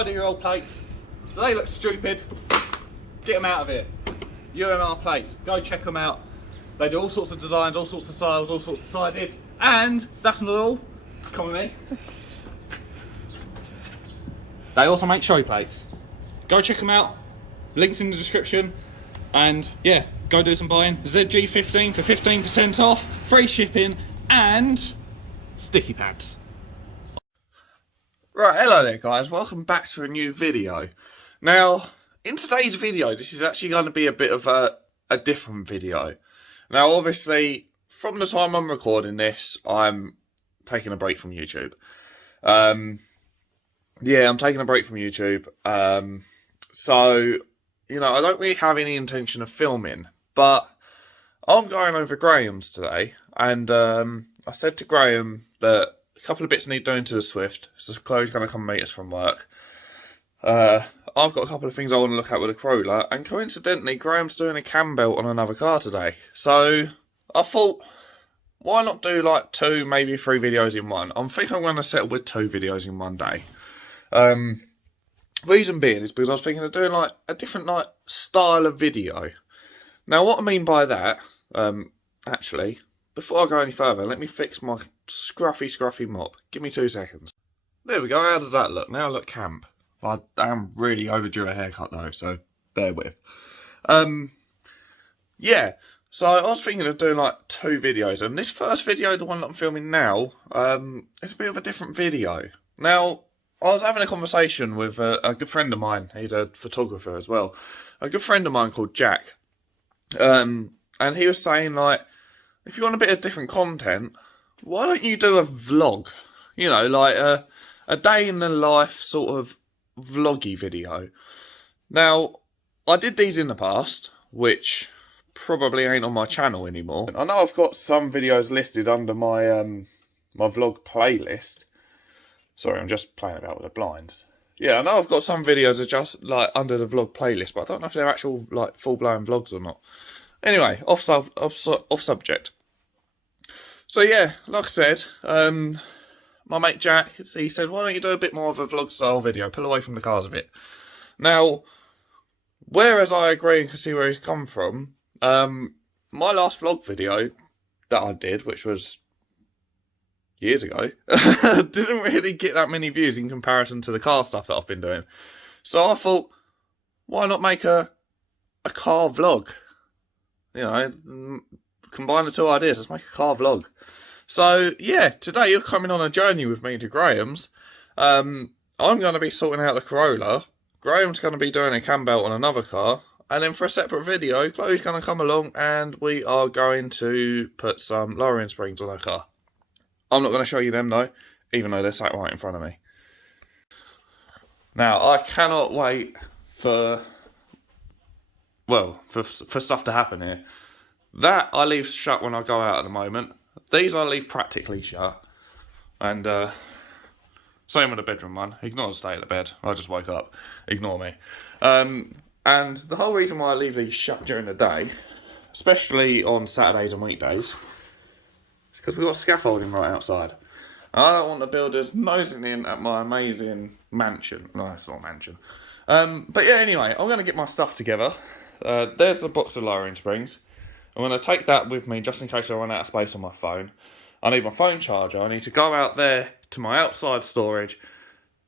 tired of your old plates. Do they look stupid? Get them out of here. UMR plates, go check them out. They do all sorts of designs, all sorts of styles, all sorts of sizes. And that's not all. Come with me. They also make show plates. Go check them out. Links in the description. And yeah, go do some buying. ZG15 for 15% off, free shipping, and sticky pads. Right, hello there guys, welcome back to a new video. Now, in today's video, this is actually going to be a bit of a different video. Now, obviously, from the time I'm recording this, I'm taking a break from YouTube. Yeah, I'm taking a break from YouTube. So, you know, I don't really have any intention of filming, but I'm going over Graham's today, and I said to Graham that a couple of bits need doing to the Swift, so Chloe's going to come meet us from work. I've got a couple of things I want to look at with the Corolla, and coincidentally, Graham's doing a cam belt on another car today. So, I thought, why not do like 2, maybe 3 videos in one? I think I'm going to settle with 2 videos in one day. Reason being is because I was thinking of doing like a different like style of video. Now, what I mean by that, actually, before I go any further, let me fix my scruffy mop. Give me 2 seconds. There we go. How does that look? Now I look camp. I am really overdue a haircut though, so bear with. Yeah. So I was thinking of doing like 2 videos, and this first video, the one that I'm filming now, it's a bit of a different video. Now, I was having a conversation with a good friend of mine. He's a photographer as well. A good friend of mine called Jack. And he was saying, like, if you want a bit of different content, why don't you do a vlog? You know, like a day in the life sort of vloggy video. Now, I did these in the past, which probably ain't on my channel anymore. I know I've got some videos listed under my my vlog playlist. Sorry, I'm just playing about with the blinds. Yeah, I know I've got some videos that are just like under the vlog playlist, but I don't know if they're actual like full-blown vlogs or not. Anyway, off subject. So yeah, like I said, my mate Jack, he said, why don't you do a bit more of a vlog style video, pull away from the cars a bit. Now, whereas I agree and can see where he's come from, my last vlog video that I did, which was years ago, didn't really get that many views in comparison to the car stuff that I've been doing. So I thought, why not make a car vlog? You know, combine the 2 ideas, let's make a car vlog. So yeah, today you're coming on a journey with me to Graham's. I'm going to be sorting out the Corolla. Graham's going to be doing a cam belt on another car. And then for a separate video, Chloe's going to come along and we are going to put some lowering springs on her car. I'm not going to show you them though, even though they're sat right in front of me. Now, I cannot wait for stuff to happen here. That I leave shut when I go out at the moment. These I leave practically shut. And same with the bedroom one. Ignore the state of the bed. I just woke up. Ignore me. And the whole reason why I leave these shut during the day, especially on Saturdays and weekdays, because we've got scaffolding right outside. I don't want the builders nosing in at my amazing mansion. No, it's not a mansion. But yeah, anyway, I'm going to get my stuff together. There's the box of lowering springs. I'm going to take that with me just in case I run out of space on my phone. I need my phone charger. I need to go out there to my outside storage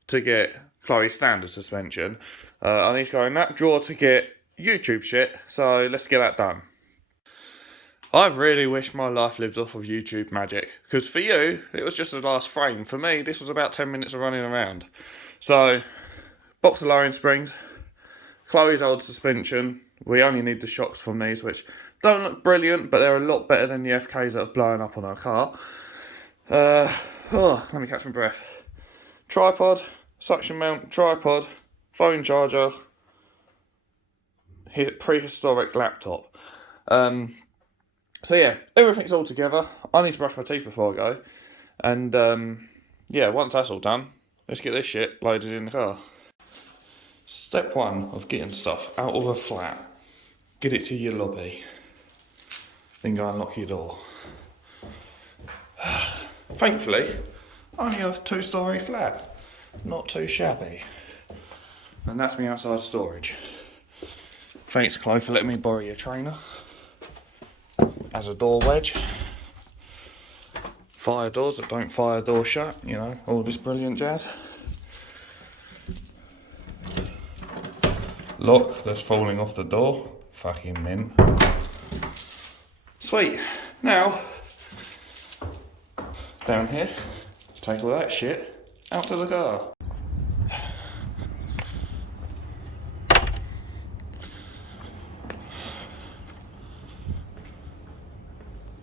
to get Chloe's standard suspension. I need to go in that drawer to get YouTube shit. So let's get that done. I really wish my life lived off of YouTube magic, because for you, it was just the last frame. For me, this was about 10 minutes of running around. So, box of lowering springs, Chloe's old suspension. We only need the shocks from these, which don't look brilliant, but they're a lot better than the FKs that have blown up on our car. Let me catch my breath. Tripod, suction mount, tripod, phone charger, prehistoric laptop. So yeah, everything's all together. I need to brush my teeth before I go. And yeah, once that's all done, let's get this shit loaded in the car. Step 1 of getting stuff out of a flat. Get it to your lobby. Then go and lock your door. Thankfully, only a 2-storey flat. Not too shabby. And that's me outside storage. Thanks, Chloe, for letting me borrow your trainer as a door wedge. Fire doors that don't fire door shut, you know, all this brilliant jazz. Lock that's falling off the door. Fucking mint. Sweet. Now, down here, let's take all that shit out to the car.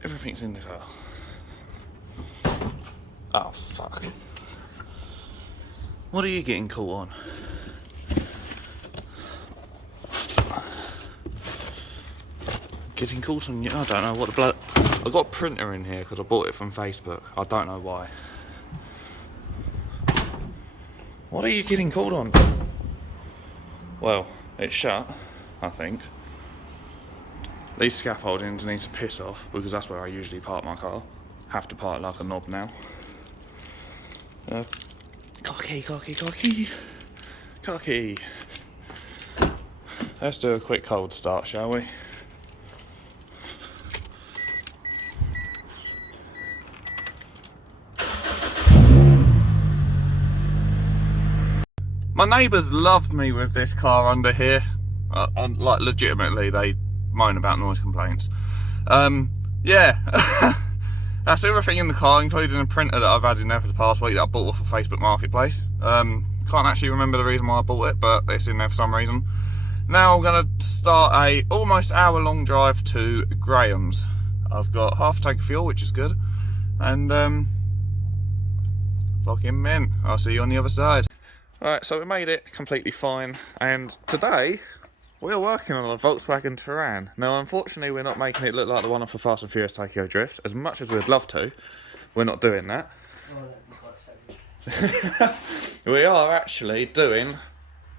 Everything's in the car. Oh, fuck. What are you getting caught on? Getting caught on you? I don't know what the blood. I got a printer in here because I bought it from Facebook. I don't know why. What are you getting caught on? Well, it's shut, I think. These scaffoldings need to piss off because that's where I usually park my car. Have to park like a knob now. Cocky. Let's do a quick cold start, shall we? My neighbours loved me with this car under here. Like, legitimately, they moan about noise complaints. Yeah. That's everything in the car, including a printer that I've had in there for the past week that I bought off of Facebook Marketplace. Can't actually remember the reason why I bought it, but it's in there for some reason. Now I'm going to start a almost hour-long drive to Graham's. I've got half a tank of fuel, which is good. And, fucking mint. I'll see you on the other side. Alright, so we made it completely fine. And today, we're working on a Volkswagen Touran. Now, unfortunately, we're not making it look like the one off of Fast and Furious Tokyo Drift. As much as we'd love to, we're not doing that. Oh, that'd be quite savage. We are actually doing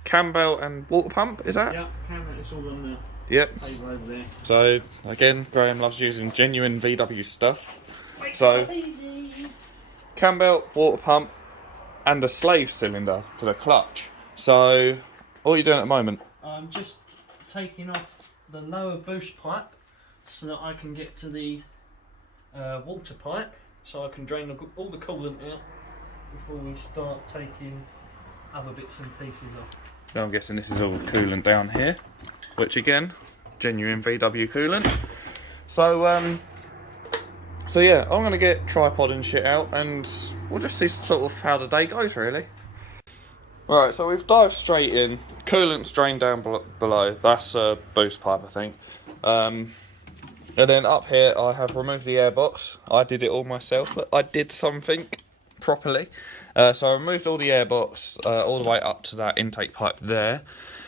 cam belt and water pump, is that? Yeah, camera, it's all on the Yep. table over there. So, again, Graham loves using genuine VW stuff. So, cam belt, water pump, and a slave cylinder for the clutch. So, what are you doing at the moment? I'm just taking off the lower boost pipe so that I can get to the water pipe, so I can drain all the coolant out before we start taking other bits and pieces off. Now I'm guessing this is all coolant down here, which again, genuine VW coolant. So yeah, I'm gonna get tripod and shit out, and we'll just see sort of how the day goes, really. Right, so we've dived straight in. Coolant's drained down below. That's a boost pipe, I think. And then up here, I have removed the airbox. I did it all myself, but I did something properly. So I removed all the airbox all the way up to that intake pipe there.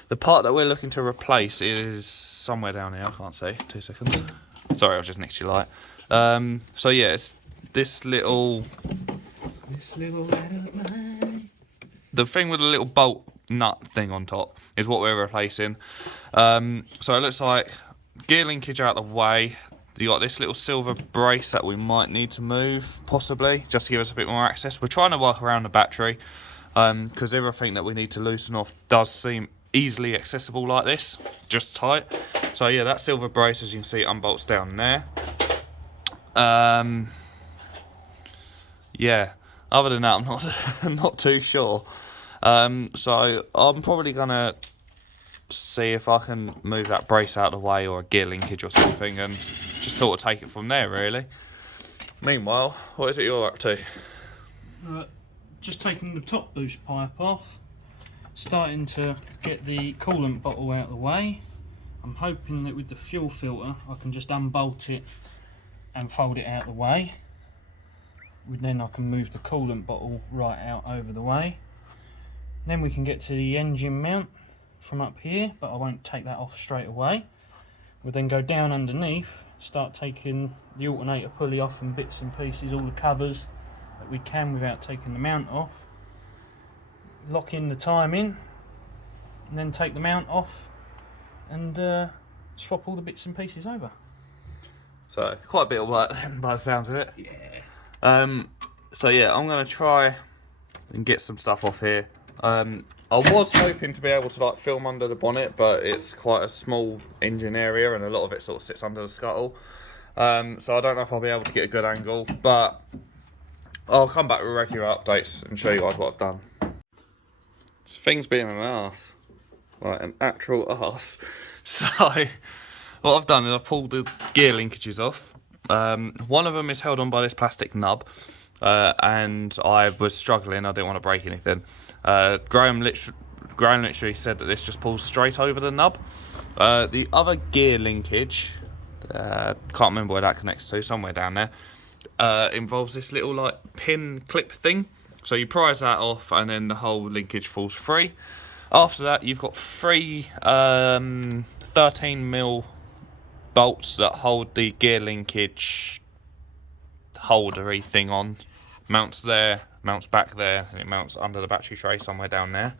The part that we're looking to replace is somewhere down here. I can't see. 2 seconds. Sorry, I was just next to your light. So yeah, it's this little the thing with the little bolt nut thing on top is what we're replacing. So it looks like gear linkage out of the way. You got this little silver brace that we might need to move, possibly, just to give us a bit more access. We're trying to work around the battery, because everything that we need to loosen off does seem easily accessible like this, just tight. So yeah, that silver brace, as you can see, unbolts down there. Yeah, other than that, I'm not I'm not too sure. So I'm probably gonna see if I can move that brace out of the way, or a gear linkage or something, and just sort of take it from there, really. Meanwhile, what is it you're up to? Just taking the top boost pipe off, starting to get the coolant bottle out of the way. I'm hoping that with the fuel filter I can just unbolt it and fold it out of the way. Then I can move the coolant bottle right out over the way. Then we can get to the engine mount from up here, but I won't take that off straight away. We'll then go down underneath, start taking the alternator pulley off and bits and pieces, all the covers that we can without taking the mount off. Lock in the timing, and then take the mount off and swap all the bits and pieces over. So, quite a bit of work then, by the sounds of it. Yeah. So yeah, I'm going to try and get some stuff off here. I I was hoping to be able to like film under the bonnet, but it's quite a small engine area and a lot of it sort of sits under the scuttle. So I don't know if I'll be able to get a good angle, but I'll come back with regular updates and show you guys what I've done. This thing's being an arse, like an actual arse. So what I've done is I've pulled the gear linkages off. One of them is held on by this plastic nub, and I was struggling. I didn't want to break anything. Graham literally said that this just pulls straight over the nub. The other gear linkage, can't remember where that connects to, somewhere down there, involves this little like pin clip thing. So you prise that off and then the whole linkage falls free. After that you've got three 13mm bolts that hold the gear linkage holdery thing on. Mounts there, mounts back there, and it mounts under the battery tray somewhere down there.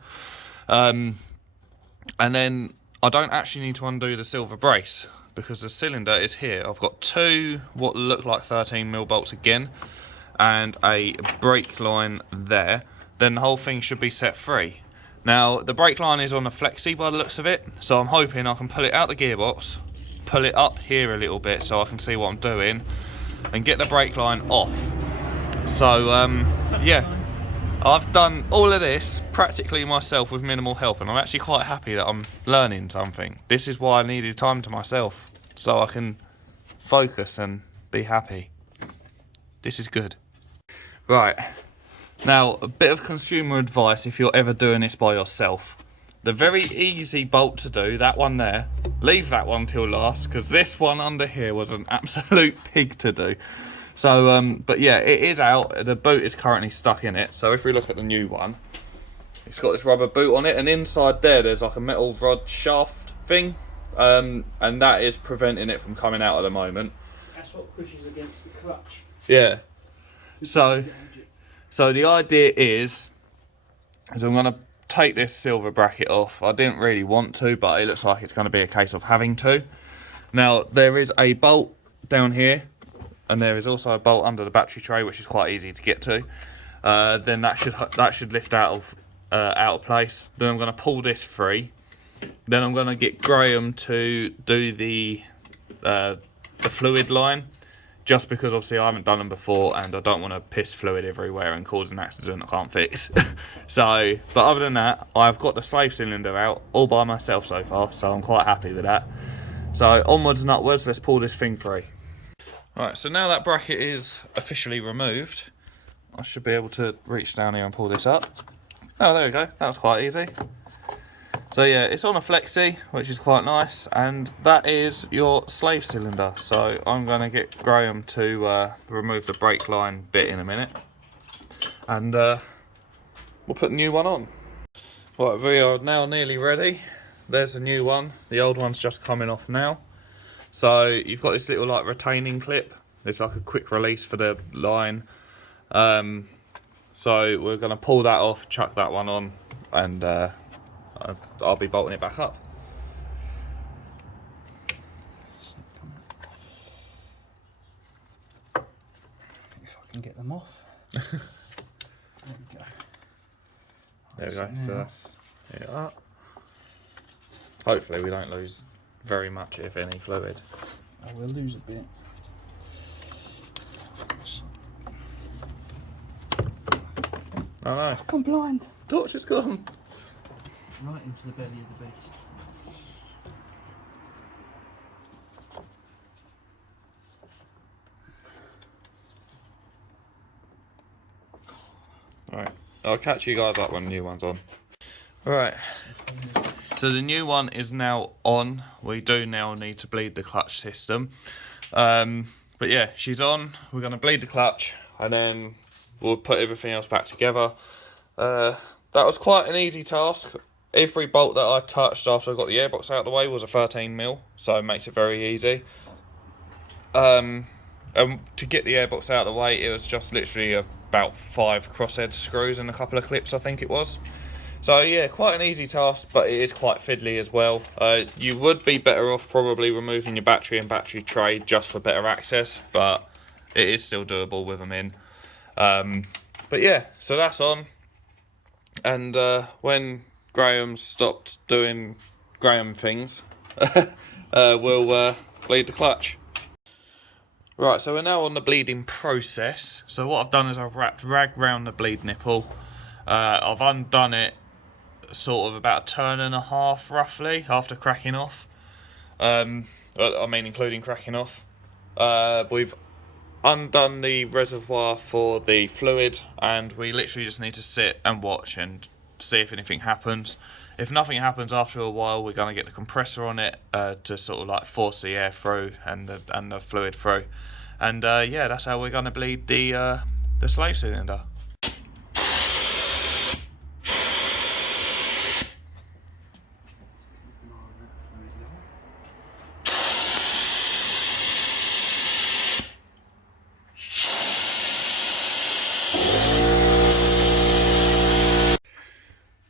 And then I don't actually need to undo the silver brace because the cylinder is here. I've got two what look like 13mm bolts again and a brake line there. Then the whole thing should be set free. Now the brake line is on a flexi by the looks of it, so I'm hoping I can pull it out the gearbox, pull it up here a little bit so I can see what I'm doing, and get the brake line off. So yeah, I've done all of this practically myself with minimal help, and I'm actually quite happy that I'm learning something. This is why I needed time to myself, so I can focus and be happy. This is good. Right, now a bit of consumer advice if you're ever doing this by yourself. The very easy bolt to do, that one there, leave that one till last, because this one under here was an absolute pig to do. So, but yeah, it is out. The boot is currently stuck in it. So if we look at the new one, it's got this rubber boot on it, and inside there's like a metal rod shaft thing, and that is preventing it from coming out at the moment. That's what pushes against the clutch. Yeah. So the idea is I'm going to take this silver bracket off. I didn't really want to, but it looks like it's going to be a case of having to. Now there is a bolt down here, and there is also a bolt under the battery tray, which is quite easy to get to. Then that should lift out of place. Then I'm going to pull this free. Then I'm going to get Graham to do the fluid line, just because obviously I haven't done them before and I don't want to piss fluid everywhere and cause an accident I can't fix. So, but other than that, I've got the slave cylinder out all by myself so far, so I'm quite happy with that. So onwards and upwards, let's pull this thing free. Right, so now that bracket is officially removed, I should be able to reach down here and pull this up. Oh, there we go, that was quite easy. So yeah, it's on a flexi, which is quite nice, and that is your slave cylinder. So I'm going to get Graham to remove the brake line bit in a minute, and we'll put the new one on. Right, we are now nearly ready. There's the new one. The old one's just coming off now. So you've got this little like retaining clip. It's like a quick release for the line. So we're going to pull that off, chuck that one on, and I'll be bolting it back up. If I can get them off. There we go. There we go. So that's it up. Hopefully we don't lose very much, if any, fluid. I will lose a bit. Oh no. I've gone blind. Torch is gone. Right into the belly of the beast. Right, I'll catch you guys up when the new one's on. Right, so the new one is now on. We do now need to bleed the clutch system. But yeah, she's on. We're going to bleed the clutch and then we'll put everything else back together. That was quite an easy task. Every bolt that I touched after I got the airbox out of the way was a 13mm, so it makes it very easy. And to get the airbox out of the way, it was just literally about 5 crosshead screws and a couple of clips, I think it was. So yeah, quite an easy task, but it is quite fiddly as well. You would be better off probably removing your battery and battery tray just for better access, but it is still doable with them in. But yeah, so that's on. And when Graham's stopped doing Graham things, we'll bleed the clutch. Right, so we're now on the bleeding process. So what I've done is I've wrapped rag round the bleed nipple. I've undone it sort of about a turn and a half roughly after cracking off. I mean including cracking off. We've undone the reservoir for the fluid, and we literally just need to sit and watch and see if anything happens. If nothing happens after a while, we're going to get the compressor on it to sort of like force the air through and the fluid through, and yeah, that's how we're going to bleed the slave cylinder.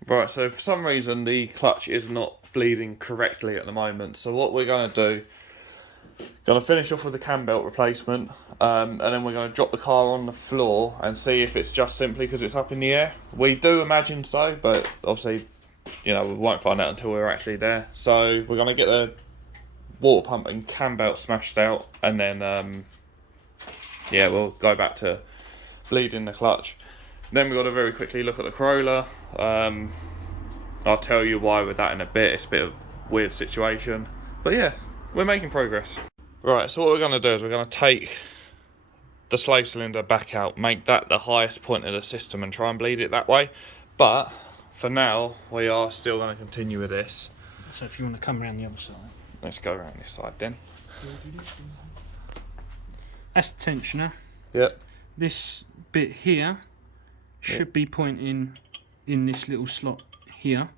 Right, so for some reason the clutch is not bleeding correctly at the moment. So what we're going to do, going to finish off with the cam belt replacement, and then we're going to drop the car on the floor and see if it's just simply because it's up in the air. We do imagine so, but obviously, you know, we won't find out until we're actually there. So we're going to get the water pump and cam belt smashed out, and then yeah, we'll go back to bleeding the clutch. Then we've got to very quickly look at the Corolla. I'll tell you why with that in a bit. It's a bit of a weird situation. But yeah, we're making progress. Right, so what we're going to do is we're going to take the slave cylinder back out, make that the highest point of the system and try and bleed it that way. But for now, we are still going to continue with this. So if you want to come around the other side. Let's go around this side then. That's the tensioner. Yep. This bit here should be pointing in this little slot here,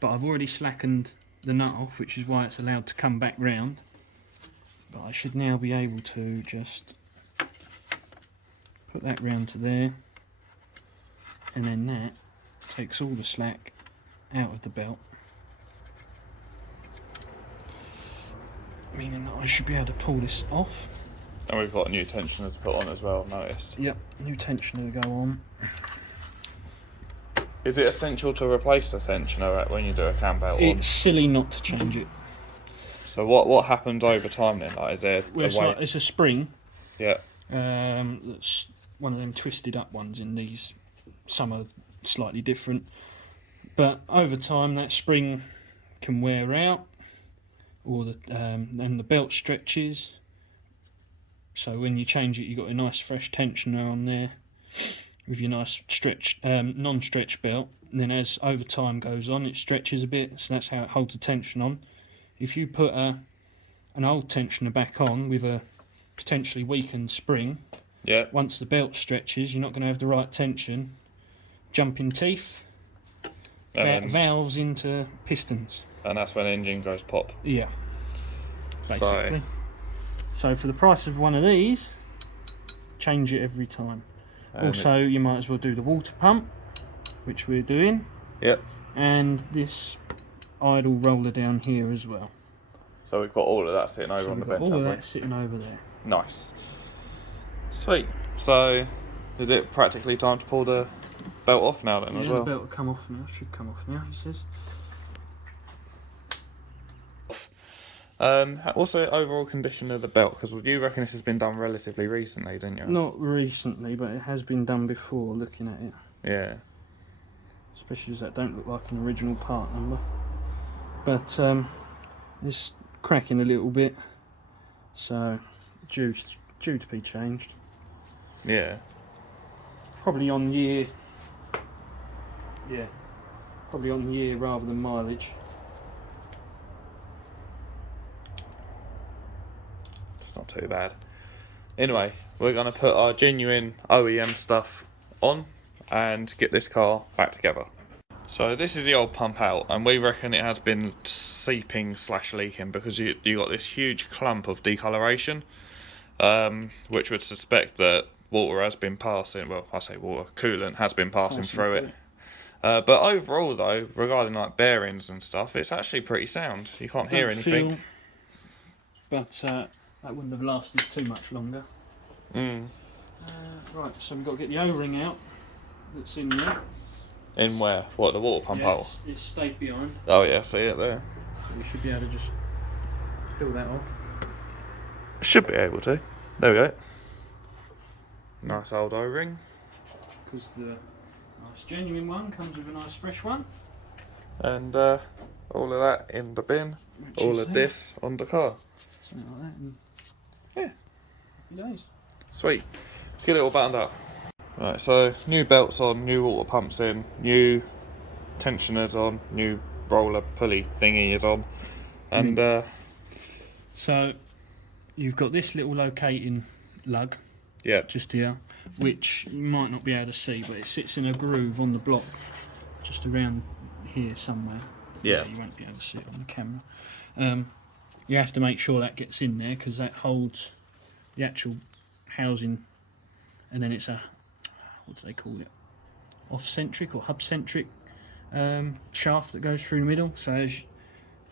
but I've already slackened the nut off, which is why it's allowed to come back round. But I should now be able to just put that round to there, and then that takes all the slack out of the belt, meaning that I should be able to pull this off. And we've got a new tensioner to put on as well, I've noticed. Yep, new tensioner to go on. Is it essential to replace the tensioner when you do a cam belt on? It's silly not to change it. So what happens over time then? Like, is there Well, it's a spring. Yeah. That's one of them twisted up ones in these. Some are slightly different. But over time that spring can wear out, or and the belt stretches. So when you change it, you've got a nice fresh tensioner on there with your nice stretch, non-stretch belt. And then as over time goes on, it stretches a bit, so that's how it holds the tension on. If you put an old tensioner back on with a potentially weakened spring, Yeah. once the belt stretches, you're not going to have the right tension. Jumping teeth, valves into pistons. And that's when the engine goes pop. Yeah, basically. So for the price of one of these, change it every time. And also, you might as well do the water pump, which we're doing. Yep. And this idle roller down here as well. So we've got all of that sitting over on the bench. All of haven't we? that sitting over there. Nice. Sweet. So is it practically time to pull the belt off now then as well? The belt will come off now. Should come off now, he says. What's the overall condition of the belt? Because you reckon this has been done relatively recently, didn't you? Not recently, but it has been done before, looking at it. Yeah. Especially as that don't look like an original part number. But it's cracking a little bit, so due to be changed. Yeah. Probably on year. Yeah. Probably on year rather than mileage. It's not too bad. Anyway, we're going to put our genuine OEM stuff on and get this car back together. So this is the old pump out, and we reckon it has been seeping / leaking because you got this huge clump of decoloration, which would suspect that water has been passing, well I say water, coolant has been passing through it. But overall though, regarding like bearings and stuff, it's actually pretty sound. You can't hear anything. But that wouldn't have lasted too much longer. Mm. Right, so we've got to get the O-ring out that's in there. In where? What, the water pump hole? It's stayed behind, Oh yeah, see it there. so we should be able to just peel that off. Should be able to. There we go. Nice old O-ring. Because the nice genuine one comes with a nice fresh one. And all of that in the bin. Which All is of there. this on the car. Something like that. And Yeah. happy days. Sweet. Let's get it all buttoned up. Right, so new belts on, new water pumps in, new tensioners on, new roller pulley thingy is on. And So you've got this little locating lug yeah, just here, which you might not be able to see, but it sits in a groove on the block just around here somewhere. Yeah. You won't be able to see it on the camera. You have to make sure that gets in there because that holds the actual housing, and then it's a, what do they call it, off-centric or hub-centric shaft that goes through the middle. So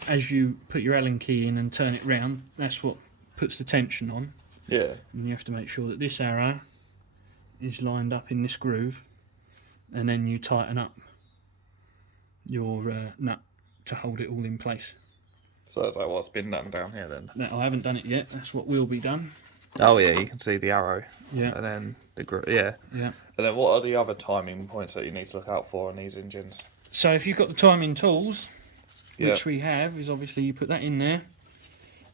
as you put your Allen key in and turn it round, that's what puts the tension on. yeah, And you have to make sure that this arrow is lined up in this groove, and then you tighten up your nut to hold it all in place. so that's like what's been done down here then. Now, I haven't done it yet, that's what will be done. Oh yeah, you can see the arrow. Yeah. And then the yeah. Yeah. And then what are the other timing points that you need to look out for on these engines? So if you've got the timing tools, Yeah. which we have, is obviously you put that in there,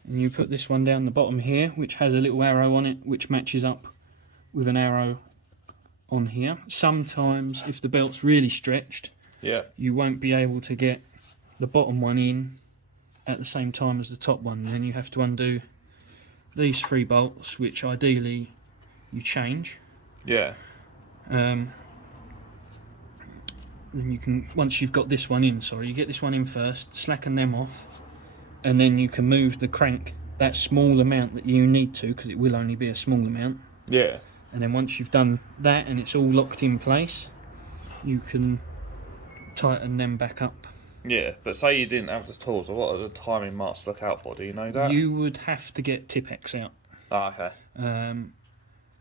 and you put this one down the bottom here, which has a little arrow on it, which matches up with an arrow on here. Sometimes, if the belt's really stretched, Yeah. you won't be able to get the bottom one in at the same time as the top one. Then you have to undo these 3 bolts, which ideally you change. Yeah. Then you can, once you've got this one in, you get this one in first, slacken them off, and then you can move the crank that small amount that you need to, because it will only be a small amount. Yeah. And then once you've done that and it's all locked in place, you can tighten them back up. Yeah. But say you didn't have the tools, what are the timing marks to look out for? Do you know that? You would have to get Tipex out. Oh, okay.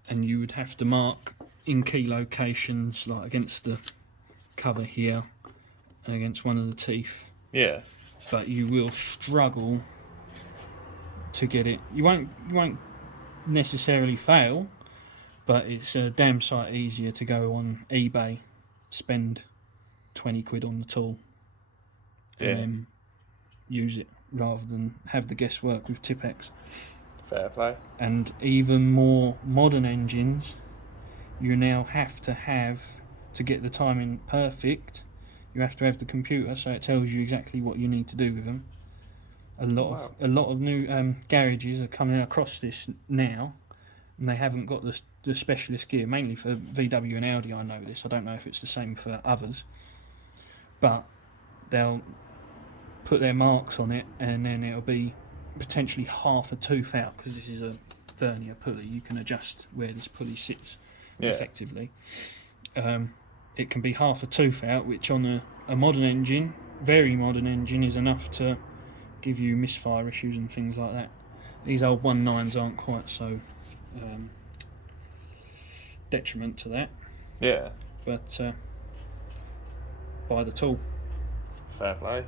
And you would have to mark in key locations, like against the cover here and against one of the teeth. Yeah. But you will struggle to get it. You won't necessarily fail, but it's a damn sight easier to go on eBay, spend 20 quid on the tool, Yeah. and then use it rather than have the guesswork with Tipex. Fair play. And even more modern engines, you now have to get the timing perfect, you have to have the computer so it tells you exactly what you need to do with them. A lot of new garages are coming across this now, and they haven't got the specialist gear, mainly for VW and Audi. I know this. I don't know if it's the same for others, but they'll put their marks on it, and then it'll be potentially half a tooth out, because this is a vernier pulley. You can adjust where this pulley sits effectively. It can be half a tooth out, which on a modern engine, very modern engine, is enough to give you misfire issues and things like that. These old 1.9s aren't quite so detriment to that, Yeah. but buy the tool. Fair play.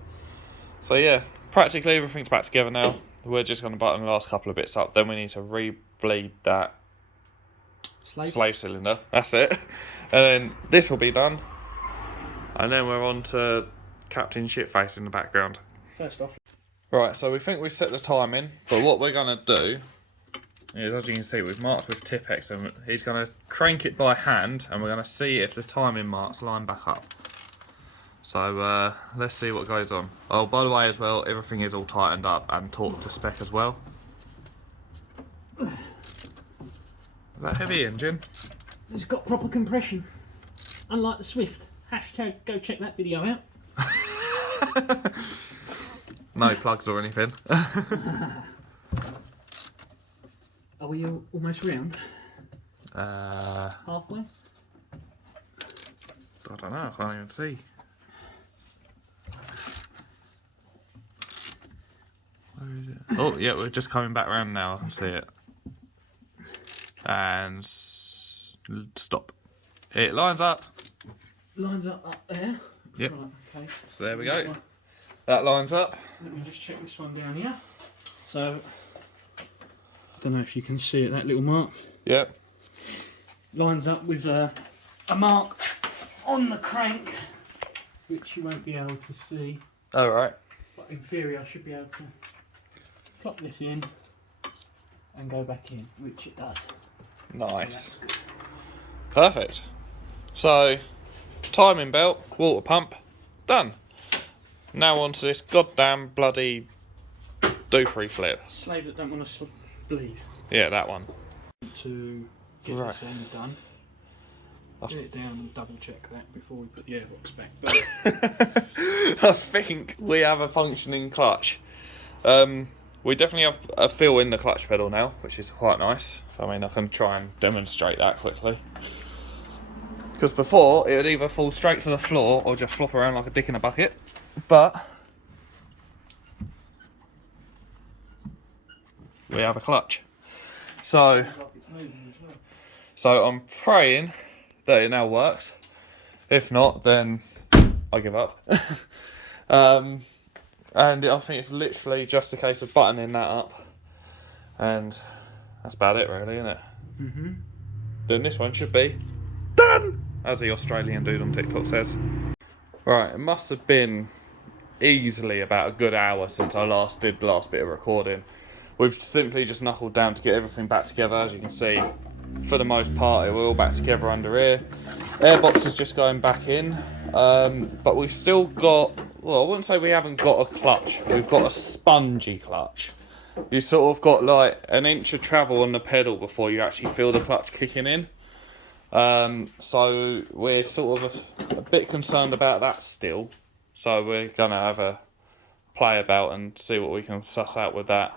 So yeah, practically everything's back together now. We're just going to button the last couple of bits up. Then we need to re-bleed that slave cylinder. That's it. And then this will be done. And then we're on to Captain Shitface in the background. First off, Right, so we think we set the time in, but what we're going to do is, as you can see, we've marked with Tipex, and he's going to crank it by hand, and we're going to see if the timing marks line back up. So let's see what goes on. Oh, by the way as well, everything is all tightened up and torqued to spec as well. Is that heavy engine? it's got proper compression, unlike the Swift. Hashtag go check that video out. No plugs or anything. Are we almost round? I Halfway? don't know, I can't even see. Where is it? Oh, yeah, we're just coming back round now. I can see it. And stop. It lines up. lines up there. Yep. Right, okay. So there we go. That lines up. Let me just check this one down here. So, I don't know if you can see it, that little mark. Yep. Lines up with a mark on the crank, which you won't be able to see. All right. But in theory, I should be able to plop this in and go back in, which it does. Nice. Perfect. So, timing belt, water pump, done. Now on to this goddamn bloody do-free flip. Slave that don't want to bleed. Yeah, that one. To get Right. this end done. Get it down and double check that before we put the airbox back. But I think we have a functioning clutch. We definitely have a feel in the clutch pedal now, which is quite nice. I mean, I can try and demonstrate that quickly. Because before, it would either fall straight to the floor or just flop around like a dick in a bucket. But we have a clutch. So I'm praying that it now works. If not, then I give up. And I think it's literally just a case of buttoning that up. And that's about it really, isn't it? mm-hmm. Then this one should be done, as the Australian dude on TikTok says. Right, it must have been easily about a good hour since I did the last bit of recording. We've simply just knuckled down to get everything back together, as you can see. For the most part, we're all back together under here. Airbox is just going back in, but we've still got, well, I wouldn't say we haven't got a clutch. We've got a spongy clutch. You sort of got like an inch of travel on the pedal before you actually feel the clutch kicking in. So we're sort of a bit concerned about that still. So we're going to have a play about and see what we can suss out with that.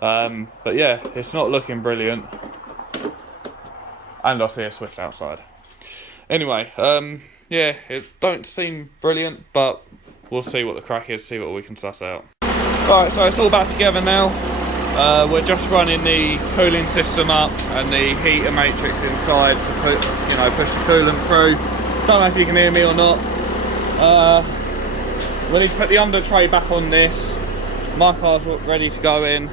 But yeah, it's not looking brilliant. And I see a Swift outside. Anyway, yeah, it don't seem brilliant, but we'll see what the crack is, see what we can suss out. Right, so it's all back together now. We're just running the cooling system up and the heater matrix inside to push the coolant through. Don't know if you can hear me or not. We need to put the under tray back on this. My car's ready to go in.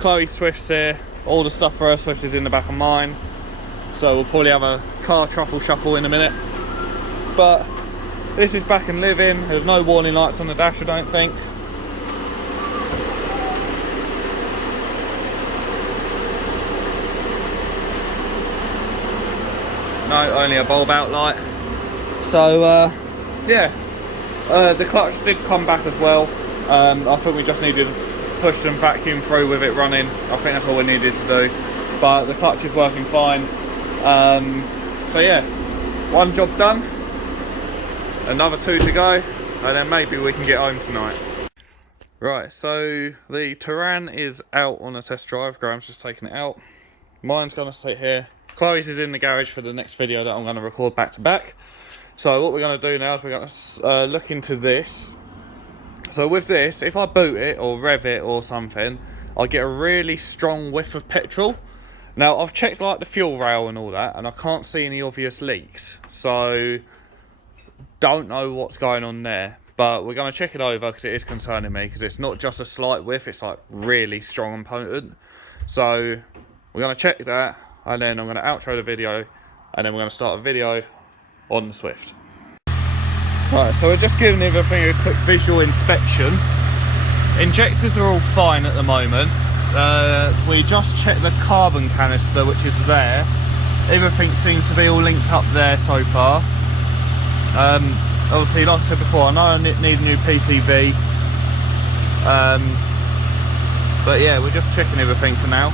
Chloe's Swift's here. All the stuff for her Swift is in the back of mine. So we'll probably have a car truffle shuffle in a minute. But this is back and living. There's no warning lights on the dash, I don't think. No, only a bulb out light. So yeah, the clutch did come back as well. I think we just needed to push some vacuum through with it running. I think that's all we needed to do. But the clutch is working fine. So yeah, one job done, another 2 to go, and then maybe we can get home tonight. Right, so the Turan is out on a test drive. Graham's just taking it out. Mine's gonna sit here. Chloe's is in the garage for the next video that I'm gonna record back to back. So what we're gonna do now is we're gonna look into this. So with this, if I boot it or rev it or something, I get a really strong whiff of petrol. Now I've checked like the fuel rail and all that, and I can't see any obvious leaks. So don't know what's going on there, but we're going to check it over because it is concerning me, because it's not just a slight whiff, it's like really strong and potent. So we're going to check that, and then I'm going to outro the video, and then we're going to start a video on the Swift. Right, so we're just giving everything a quick visual inspection. Injectors are all fine at the moment. We just checked the carbon canister, which is there. Everything seems to be all linked up there so far. Obviously, like I said before, I know I need a new PCV. But yeah, we're just checking everything for now.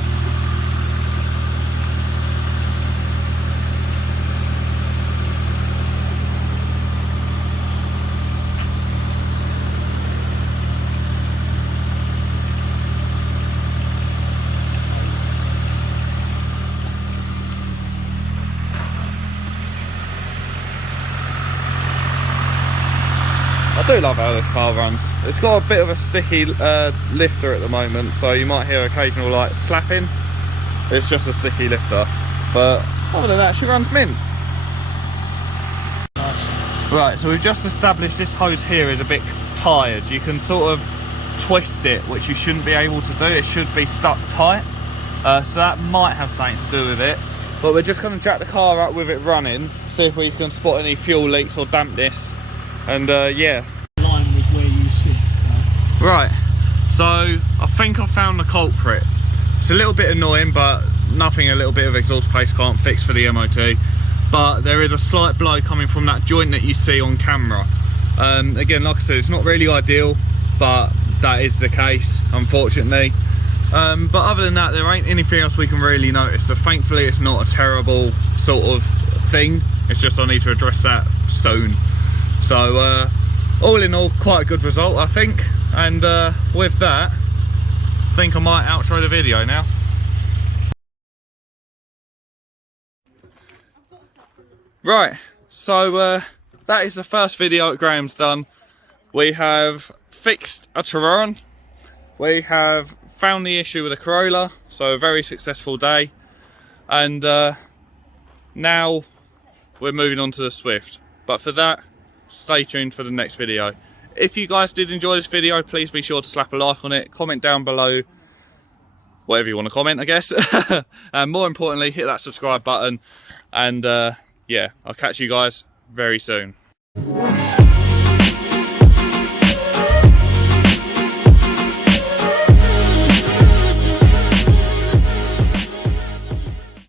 I do love how this car runs. It's got a bit of a sticky lifter at the moment, so you might hear occasional like slapping. It's just a sticky lifter, but other than that, she runs mint. Right, so we've just established this hose here is a bit tired. You can sort of twist it, which you shouldn't be able to do. It should be stuck tight. So that might have something to do with it. But we're just going to jack the car up with it running, see if we can spot any fuel leaks or dampness. And yeah. Line with where you sit, so. Right, so I think I found the culprit. It's a little bit annoying, but nothing a little bit of exhaust paste can't fix for the MOT. But there is a slight blow coming from that joint that you see on camera. Again, like I said, it's not really ideal, but that is the case, unfortunately. But other than that, there ain't anything else we can really notice. So thankfully it's not a terrible sort of thing. It's just I need to address that soon. So all in all, quite a good result, I think. And with that, I think I might outro the video now. Right, so that is the first video that Graham's done. We have fixed a Tiguan. We have found the issue with the Corolla, so a very successful day. And now we're moving on to the Swift. But for that, stay tuned for the next video. If you guys did enjoy this video, please be sure to slap a like on it, comment down below, whatever you want to comment, I guess. And more importantly, hit that subscribe button. And yeah, I'll catch you guys very soon.